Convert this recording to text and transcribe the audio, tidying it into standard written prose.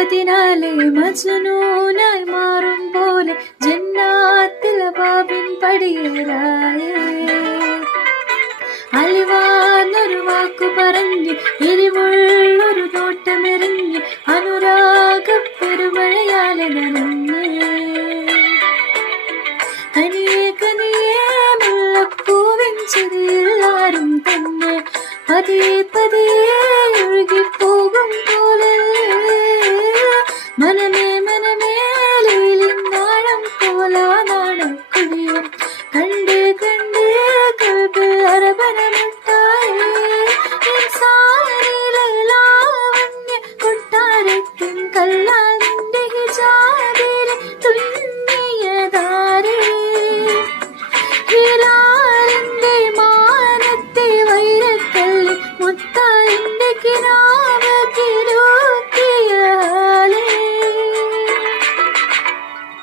പതിനാലെ മജ്നൂനായി മാറും പോലെ ജന്നാത്തിലെ ബാബിൻ പടിയേറായേ. അലിവാന്നൊരു വാക്കു പറഞ്ഞ് എരിവുള്ളൊരു നോട്ടമെറിഞ്ഞ് അനുരാഗ പെരുമഴയാലെ നനഞ്ഞേ. കനിയെ കനിയെ മുല്ലപ്പൂവിൻ ചെറിയെല്ലാരും തന്നെ പതിയെ പതിയെ ഒഴുകിപ്പോകും പോലെ മനമേ മനമേ ലീലിനാളം കോലാനാണം കുഴിയും കണ്ട് കണ്ട് കൽബിൽ അരബനമുണ്ട്.